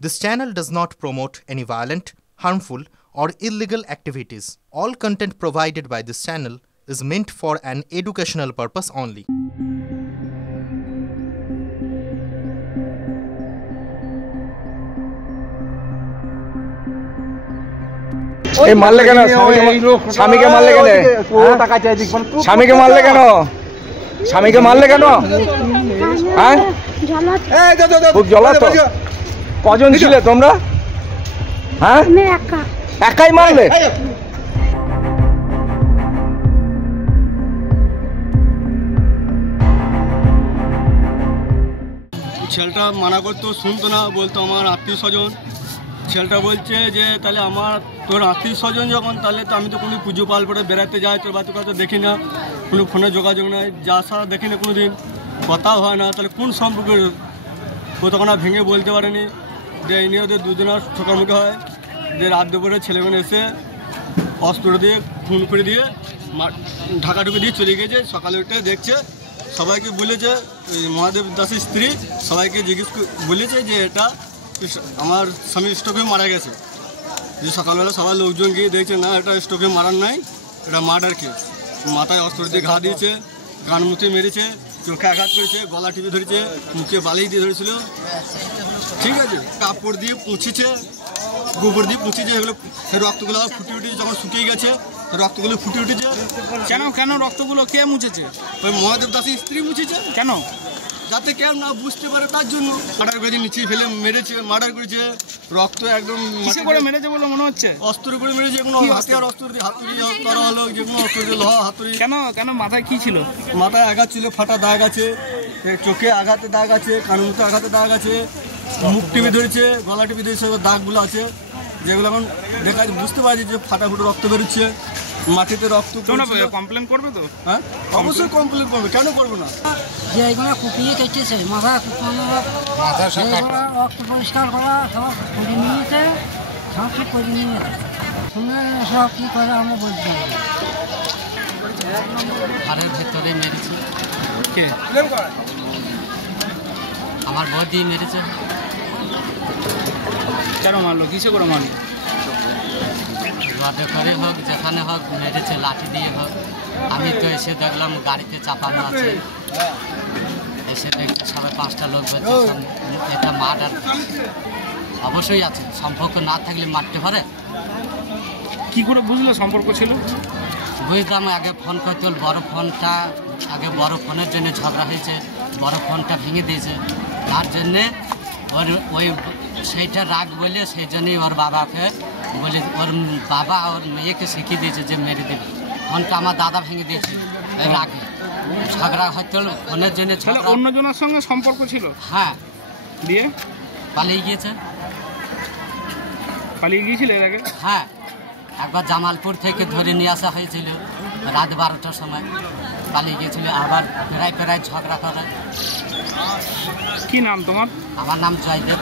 This channel does not promote any violent, harmful, or illegal activities. All content provided by this channel is meant for an educational purpose only. এই মারলে কেন স্বামীকে মারলে কেন স্বামীকে মারলে কেন স্বামীকে মারলে কেন হ্যাঁ খুব জ্বলাতো কজন ছিলে তোমরা হ্যাঁ একাই মারলে ছেলেটা মানা করতো শুনতো না বলতো আমার আত্মীয় স্বজন ছেলেটা বলছে যে তাহলে আমার তোর আত্মীয় স্বজন যখন তাহলে তো আমি তো কোনো পুজো পাল করে বেড়াতে যাই তোর বাচ্চা কথা দেখি না কোনো ফোনে যোগাযোগ নাই যা সারা দেখি না কোনো দিন কথাও হয় না তাহলে কোন সম্পর্কের ও তখন আর ভেঙে বলতে পারেনি যে এই নিয়ে ওদের দুজনের ঠোকামুখি হয় যে রাত দুপুরে ছেলেমেয়ে এসে অস্ত্র দিয়ে খুন করে দিয়ে ঢাকাঢুকি দিয়ে চলে গিয়েছে সকালে উঠে দেখছে সবাইকে বলেছে মহাদেব দাসের স্ত্রী সবাইকে জিজ্ঞেস বলেছে যে এটা আমার স্বামী স্ট্রোকে মারা গেছে যে সকালবেলা সবার লোকজন গিয়ে দেখছে না এটা স্ট্রোকে মারার নাই এটা মার্ডার কেস মাথায় অস্ত্র দিয়ে ঘা দিয়েছে গান মুখে মেরেছে চোখে আঘাত করেছে গলা টিপে ধরেছে মুখে বালি দিয়ে ধরেছিল ঠিক আছে কাপড় দিয়ে পুঁছেছে গোবর দিয়ে পুঁছেছে এগুলো রক্তগুলো ফুটে উঠেছে যখন শুকিয়ে গেছে রক্তগুলো ফুটে উঠেছে কেন রক্তগুলো কে মুছেছে ওই মহাদেব দাসের স্ত্রী মুছেছে কেন যাতে কেউ না বুঝতে পারে তার জন্য মার্ডার করেছে নিচে ফেলে মেরেছে মার্ডার করেছে রক্ত একদম কিসে করে মেরেছে বলে মনে হচ্ছে অস্ত্র করে মেরেছে কোনো হাতিয়ার অস্ত্র দিয়ে হাতুড়ি করা হলো যে কোনো অস্ত্র দিয়ে লোহা হাতুড়ি কেন মাথায় কি ছিল মাথায় আঘাত ছিল ফাটা দাগ আছে চোখে আঘাতে দাগ আছে কানমুখে আঘাতে দাগ আছে মুখ টিপে ধরেছে গলা টিপে ধরেছে দাগগুলো আছে যেগুলো এখন দেখা বুঝতে পারছি যে ফাটা ফুটো রক্ত বেরোচ্ছে মাটিতে রক্ত কমপ্লেন করবে তো হ্যাঁ অবশ্যই কমপ্লেন করবে কেন করবো না যে এইগুলো কুপিয়ে কেটেছে মাথা কুপানো রক্ত পরিষ্কার করা সব করে নিয়েছে সব ঠিক করে নিয়েছে শুনে সব কী করে আমরা বলতে পারি ঘরের ভেতরে মেরেছে কে আমার বৌদি মেরেছে কেন মারলো কিসে করে মারলো বাদে করে হোক যেখানে হোক মেরেছে লাঠি দিয়ে হোক আমি তো এসে দেখলাম গাড়িতে চাপানো আছে এসে দেখতে সবাই 5টা লোক বলছে এটা মার্ডার অবশ্যই আছে সম্পর্ক না থাকলে মারতে পারে কি করে বুঝলো সম্পর্ক ছিল বুঝলাম আগে ফোন করতে বড় ফোনটা আগে বড় ফোনের জন্য ঝগড়া হয়েছে বড় ফোনটা ভেঙে দিয়েছে তার জন্যে ওই সেইটা রাগ বলে সেই জন্যই ওর বাবাকে বলে ওর বাবা ওর মেয়েকে শিখিয়ে দিয়েছে যে মেরে দেবে ফোনটা আমার দাদা ভেঙে দিয়েছে রাগে ঝগড়া হয়তো ফোনের জন্য অন্যজনের সঙ্গে সম্পর্ক ছিল হ্যাঁ দিয়ে পালিয়ে গিয়েছে এর আগে হ্যাঁ একবার জামালপুর থেকে ধরে নিয়ে আসা হয়েছিল রাত 12টার সময় পালিয়ে গিয়েছিল আবার প্রায় ঝগড়া করে কি নাম তোমার আমার নাম জয়দেব